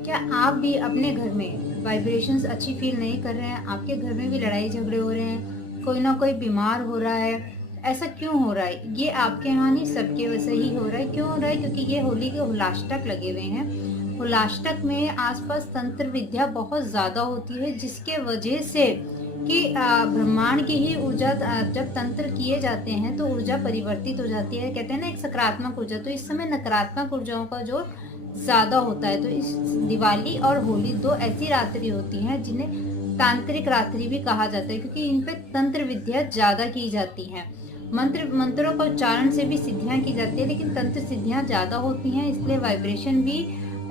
क्या आप भी अपने घर में वाइब्रेशंस अच्छी फील नहीं कर रहे हैं? आपके घर में भी लड़ाई झगड़े हो रहे हैं, कोई ना कोई बीमार हो रहा है, ऐसा क्यों हो रहा है? ये आपके यहाँ नहीं, सबके वैसे ही हो रहा है। क्यों हो रहा है? क्योंकि ये होली के हुलाष्टक लगे हुए हैं। हुलाष्टक में आसपास तंत्र विद्या बहुत ज़्यादा होती है, जिसके वजह से कि ब्रह्मांड की ही ऊर्जा जब तंत्र किए जाते हैं तो ऊर्जा परिवर्तित हो जाती है। कहते हैं ना, एक सकारात्मक ऊर्जा, तो इस समय नकारात्मक ऊर्जाओं का जो ज़्यादा होता है। तो इस दिवाली और होली 2 ऐसी रात्रि होती हैं जिन्हें तांत्रिक रात्रि भी कहा जाता है, क्योंकि इन पे तंत्र विद्या ज़्यादा की जाती हैं। मंत्रों का उच्चारण से भी सिद्धियां की जाती है, लेकिन तंत्र सिद्धियां ज़्यादा होती हैं, इसलिए वाइब्रेशन भी,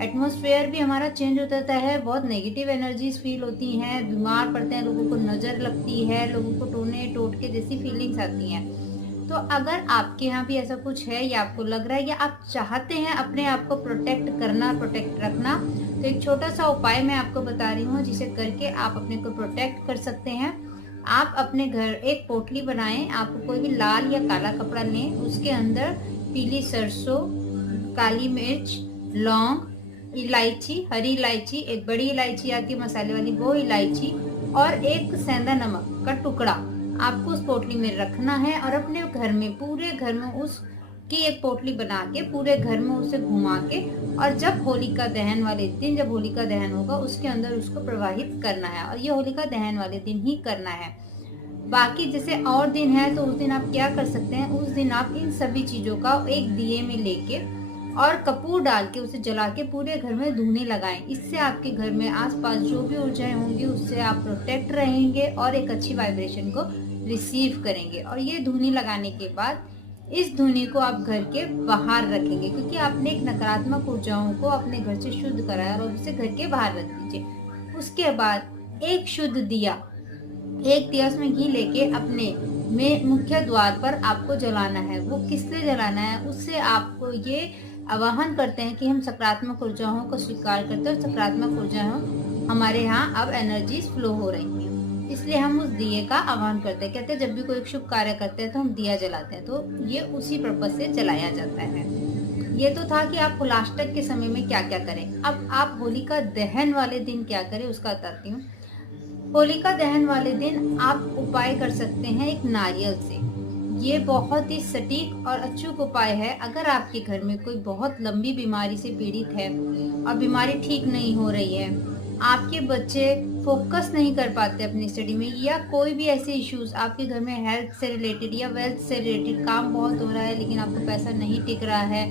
एटमॉस्फेयर भी हमारा चेंज हो जाता है। बहुत नेगेटिव एनर्जीज फील होती हैं, बीमार पड़ते हैं, लोगों को नज़र लगती है, लोगों को टोने टोटके जैसी फीलिंग्स आती हैं। तो अगर आपके यहाँ भी ऐसा कुछ है, या आपको लग रहा है, या आप चाहते हैं अपने आप को प्रोटेक्ट करना, प्रोटेक्ट रखना, तो एक छोटा सा उपाय मैं आपको बता रही हूँ, जिसे करके आप अपने को प्रोटेक्ट कर सकते हैं। आप अपने घर एक पोटली बनाएं। आप कोई भी लाल या काला कपड़ा लें, उसके अंदर पीली सरसों, काली मिर्च, लौंग, इलायची, हरी इलायची, एक बड़ी इलायची आती है मसाले वाली, वो इलायची, और एक सेंधा नमक का टुकड़ा आपको उस पोटली में रखना है, और अपने घर में, पूरे घर में उसकी एक पोटली बना के पूरे घर में उसे घुमा के, और जब होलिका दहन वाले दिन, जब होलिका दहन होगा, उसके अंदर उसको प्रवाहित करना है, और ये होलिका दहन वाले दिन ही करना है। बाकी जैसे और दिन है तो उस दिन आप क्या कर सकते हैं, उस दिन आप इन सभी चीजों का एक दिए में लेके और कपूर डाल के उसे जला के पूरे घर में धूने लगाएं। इससे आपके घर में आसपास जो भी ऊर्जाएं होंगी उससे आप प्रोटेक्ट रहेंगे और एक अच्छी वाइब्रेशन को रिसीव करेंगे। और ये धूनी लगाने के बाद इस धुनी को आप घर के बाहर रखेंगे, क्योंकि आपने एक नकारात्मक ऊर्जाओं को अपने घर से शुद्ध कराया, और उसे घर के बाहर रख दीजिए। उसके बाद एक शुद्ध दिया, एक दिया उसमें घी लेके अपने में मुख्य द्वार पर आपको जलाना है। वो किस लिए जलाना है? उससे आपको ये आवाहन करते हैं कि हम सकारात्मक ऊर्जाओं को स्वीकार करते हैं, और सकारात्मक ऊर्जाओं हमारे यहाँ अब एनर्जीज फ्लो हो रही हैं, इसलिए हम उस दिए का आह्वान करते हैं। कहते हैं जब भी कोई शुभ कार्य करते हैं तो हम दिया जलाते हैं, तो ये उसी पर्पज से जलाया जाता है। ये तो था कि आप हुलाष्टक के समय में क्या क्या करें। अब आप होलिका दहन वाले दिन क्या करें उसका बताती हूँ। होलिका दहन वाले दिन आप उपाय कर सकते हैं एक नारियल से। ये बहुत ही सटीक और अचूक उपाय है। अगर आपके घर में कोई बहुत लंबी बीमारी से पीड़ित है और बीमारी ठीक नहीं हो रही है, आपके बच्चे फोकस नहीं कर पाते अपनी स्टडी में, या कोई भी ऐसे इश्यूज आपके घर में हेल्थ से रिलेटेड या वेल्थ से रिलेटेड, काम बहुत हो रहा है लेकिन आपको पैसा नहीं टिक रहा है,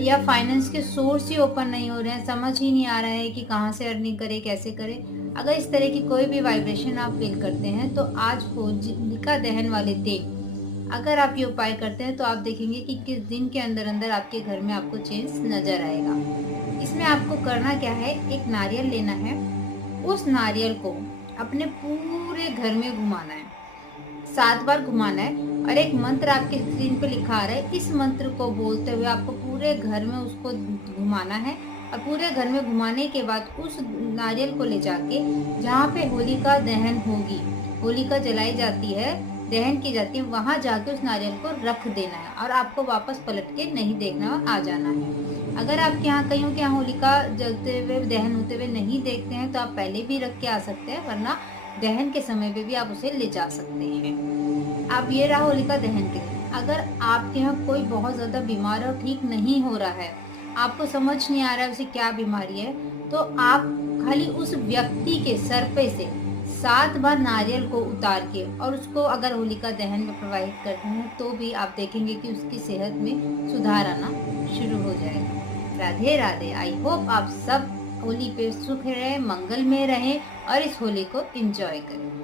या फाइनेंस के सोर्स ही ओपन नहीं हो रहे हैं, समझ ही नहीं आ रहा है कि कहाँ से अर्निंग करें, कैसे करें। अगर इस तरह की कोई भी वाइब्रेशन आप फील करते हैं, तो आज होलिका दहन वाले दिन अगर आप ये उपाय करते हैं तो आप देखेंगे कि किस दिन के अंदर अंदर आपके घर में आपको चेंज नजर आएगा। इसमें आपको करना क्या है, एक नारियल लेना है, उस नारियल को अपने पूरे घर में घुमाना है, 7 बार घुमाना है, और एक मंत्र आपके स्क्रीन पे लिखा आ रहा है, इस मंत्र को बोलते हुए आपको पूरे घर में उसको घुमाना है। और पूरे घर में घुमाने के बाद उस नारियल को ले जाके जहाँ पे होलिका दहन होगी, होलिका जलाई जाती है, दहन की जाती है, वहां जाके उस नारियल को रख देना है, और आपको वापस पलट के नहीं देखना और आ जाना है। अगर आपके यहाँ कहीं के यहाँ होलिका जलते हुए, दहन होते हुए नहीं देखते हैं, तो आप पहले भी रख के आ सकते हैं, वरना दहन के समय पे भी आप उसे ले जा सकते हैं। अब ये रहा होलिका दहन के दिन। अगर आपके यहाँ कोई बहुत ज्यादा बीमार और ठीक नहीं हो रहा है, आपको समझ नहीं आ रहा है उसे क्या बीमारी है, तो आप खाली उस व्यक्ति के सर पे से 7 बार नारियल को उतार के और उसको अगर होलिका दहन में प्रवाहित करते हैं, तो भी आप देखेंगे कि उसकी सेहत में सुधार आना शुरू हो जाएगा। राधे राधे। आई होप आप सब होली पे सुख रहे, मंगल में रहें और इस होली को एंजॉय करें।